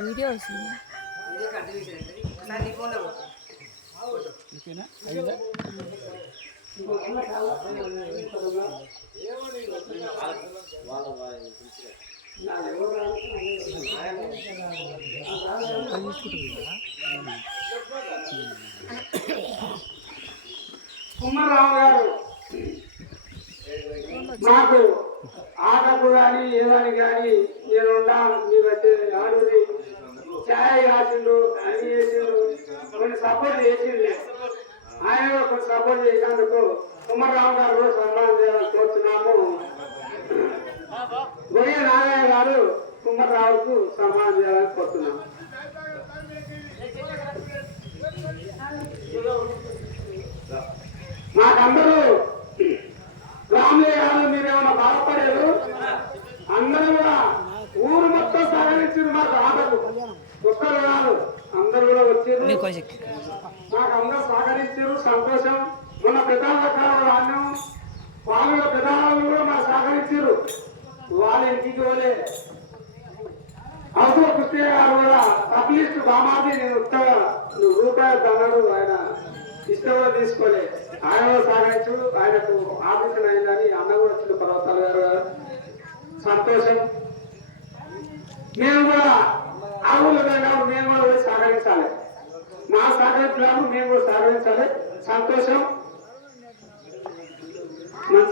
Video వస్తుంది. కుమ్మరావు గారు మాకు ఆటకు కానీ ఏదానికి కానీ నేను ఉంటాను మీ ఛాయ్ రాసిండు అన్ని చేసిండు కొన్ని సపోర్ట్ చేసిండు. ఆయన కొన్ని సపోర్ట్ చేసినందుకు కుమ్మరావు గారు సన్మానం చేయాలని కోరుతున్నాము. గొయ్య నారాయణ గారు కుమ్మరావుకు సన్మానం చేయాలని కోరుతున్నాము. మాకందరూ మాకు అందరూ సహకరించారు సంతోషం. మొన్న పెద్దాల రాజ్యం వాళ్ళు పెద్దవాళ్ళు కూడా మాకు సహకరించారు. వాళ్ళ ఇంటికి వాళ్ళే అవసరం కృష్ణ గారు కూడా బామాది నేను రూపాయలు అన్నాడు ఆయన ఇష్టంగా తీసుకోలే. ఆయన సాగించు ఆయనకు ఆఫీసర్ అయిందని అన్న కూడా వచ్చిన పర్వతాల గారు సంతోషం. మేము కూడా ఆ ఊళ్ళో కాబట్టి మేము కూడా పోయి సహకరించాలి. మా సహకరించాలి మేము కూడా సహకరించాలి సంతోషం. మంచి